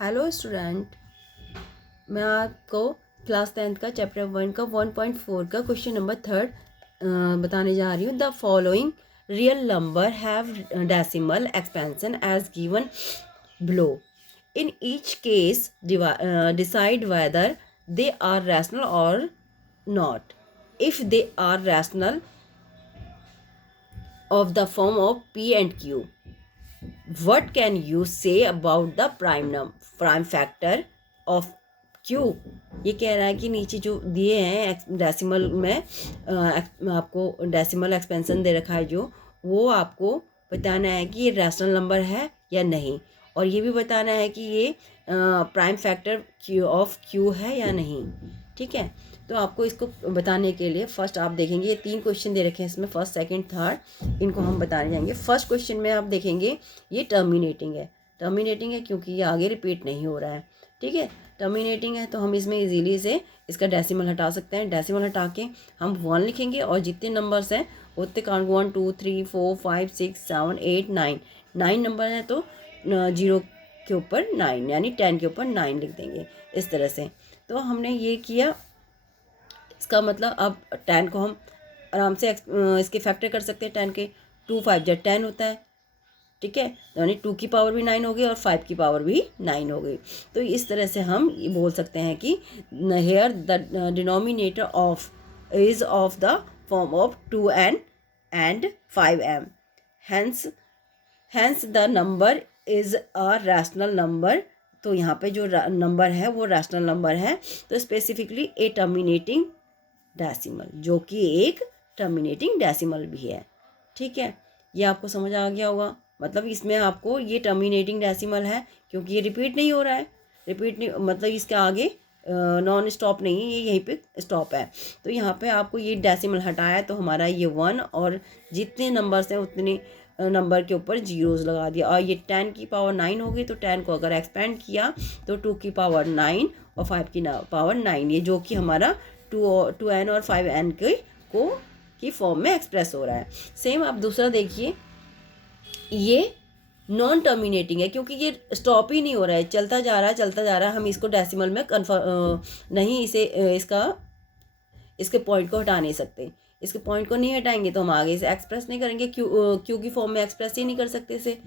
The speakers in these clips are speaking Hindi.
हेलो स्टूडेंट, मैं आपको क्लास 10th का चैप्टर 1 का 1.4 का क्वेश्चन नंबर 3 बताने जा रही हूँ। The following real number have decimal expansion as given below. In each case, decide whether they are rational or not. If they are rational of the form of P and Q, what can you say about the prime factor of Q? ये कह रहा है कि नीचे जो दिए हैं डेसिमल में आपको डेसिमल एक्सपेंशन दे रखा है जो वो आपको बताना है कि ये रैशनल नंबर है या नहीं, और ये भी बताना है कि ये prime factor Q of Q है या नहीं। ठीक है, तो आपको इसको बताने के लिए फर्स्ट आप देखेंगे ये 3 क्वेश्चन दे रखे हैं इसमें, फर्स्ट सेकंड थर्ड, इनको हम बताने जाएंगे। फर्स्ट क्वेश्चन में आप देखेंगे ये टर्मिनेटिंग है क्योंकि ये आगे रिपीट नहीं हो रहा है। ठीक है, टर्मिनेटिंग है तो हम इसमें इजीली से इसका डेसिमल हटा सकते हैं। डेसिमल हटा के हम 1 लिखेंगे और जितने नंबर्स हैं उतने काउंट 1 2 3 4 5 6 7 8 9 नंबर है तो 0 के ऊपर 9 यानी 10 के ऊपर 9 लिख देंगे इस तरह से। तो हमने ये किया, इसका मतलब अब 10 को हम आराम से इसके फैक्टर कर सकते हैं। 10 के 2 5 जब 10 होता है। ठीक है, यानी 2 की पावर भी 9 हो गई और 5 की पावर भी 9 हो गई। तो इस तरह से हम ये बोल सकते हैं कि here the denominator of is of the form of 2n and 5m, hence the number is a rational number. तो यहाँ पे जो नंबर है वो रैशनल नंबर है, तो स्पेसिफिकली ए टर्मिनेटिंग डेसिमल, जो कि एक टर्मिनेटिंग डेसिमल भी है। ठीक है, ये आपको समझ आ गया होगा। मतलब इसमें आपको ये टर्मिनेटिंग डेसिमल है क्योंकि ये रिपीट नहीं हो रहा है। रिपीट नहीं मतलब इसके आगे नॉन स्टॉप नहीं है, ये यहीं पे स्टॉप है। तो यहाँ पे आपको ये डेसिमल हटाया तो हमारा ये 1 और जितने नंबर्स हैं उतने नंबर के ऊपर जीरोस लगा दिया। और ये 10 की पावर 9 हो गई तो 10 को अगर एक्सपेंड किया तो 2 की पावर 9 और 5 की पावर 9, ये जो कि हमारा 2n और 5n की फॉर्म में एक्सप्रेस हो रहा है। सेम आप दूसरा देखिए, ये नॉन टर्मिनेटिंग है क्योंकि ये स्टॉप ही नहीं हो रहा है, चलता जा रहा है। हम इसको डेसिमल में नहीं इसके पॉइंट को हटा नहीं सकते। इसके पॉइंट को नहीं हटाएंगे तो हम आगे इसे एक्सप्रेस नहीं करेंगे, क्यू की फॉर्म में एक्सप्रेस ही नहीं कर सकते इसे,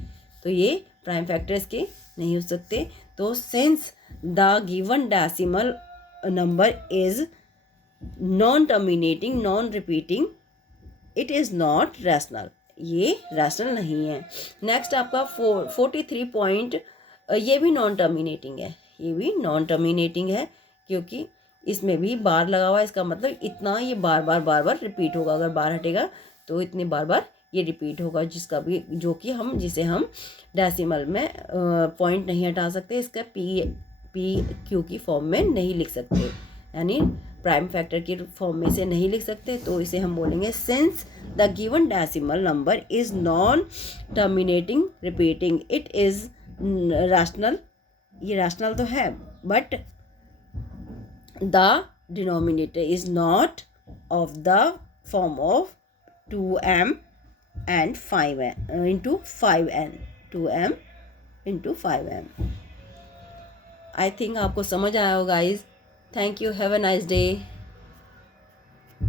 तो ये प्राइम फैक्टर इसके नहीं हो सकते। तो since the given decimal number is non terminating non repeating, it is not rational, ये रैशनल नहीं है। नेक्स्ट आपका 43 पॉइंट, ये भी नॉन टर्मिनेटिंग है, ये भी नॉन टर्मिनेटिंग है क्योंकि इसमें भी बार लगा हुआ है। इसका मतलब इतना ये बार बार रिपीट होगा, अगर बार हटेगा तो इतने बार ये रिपीट होगा, जिसे हम डेसिमल में पॉइंट नहीं हटा सकते, इसका पी क्यू की फॉर्म में नहीं लिख सकते, यानी प्राइम फैक्टर की फॉर्म में से नहीं लिख सकते। तो इसे हम बोलेंगे since the given decimal number is non terminating repeating, it is rational, ये रैशनल तो है but the denominator is not of the form of 2m and 5n into 5n, 2m into 5m। I think आपको समझ आया होगा guys. Thank you, have a nice day.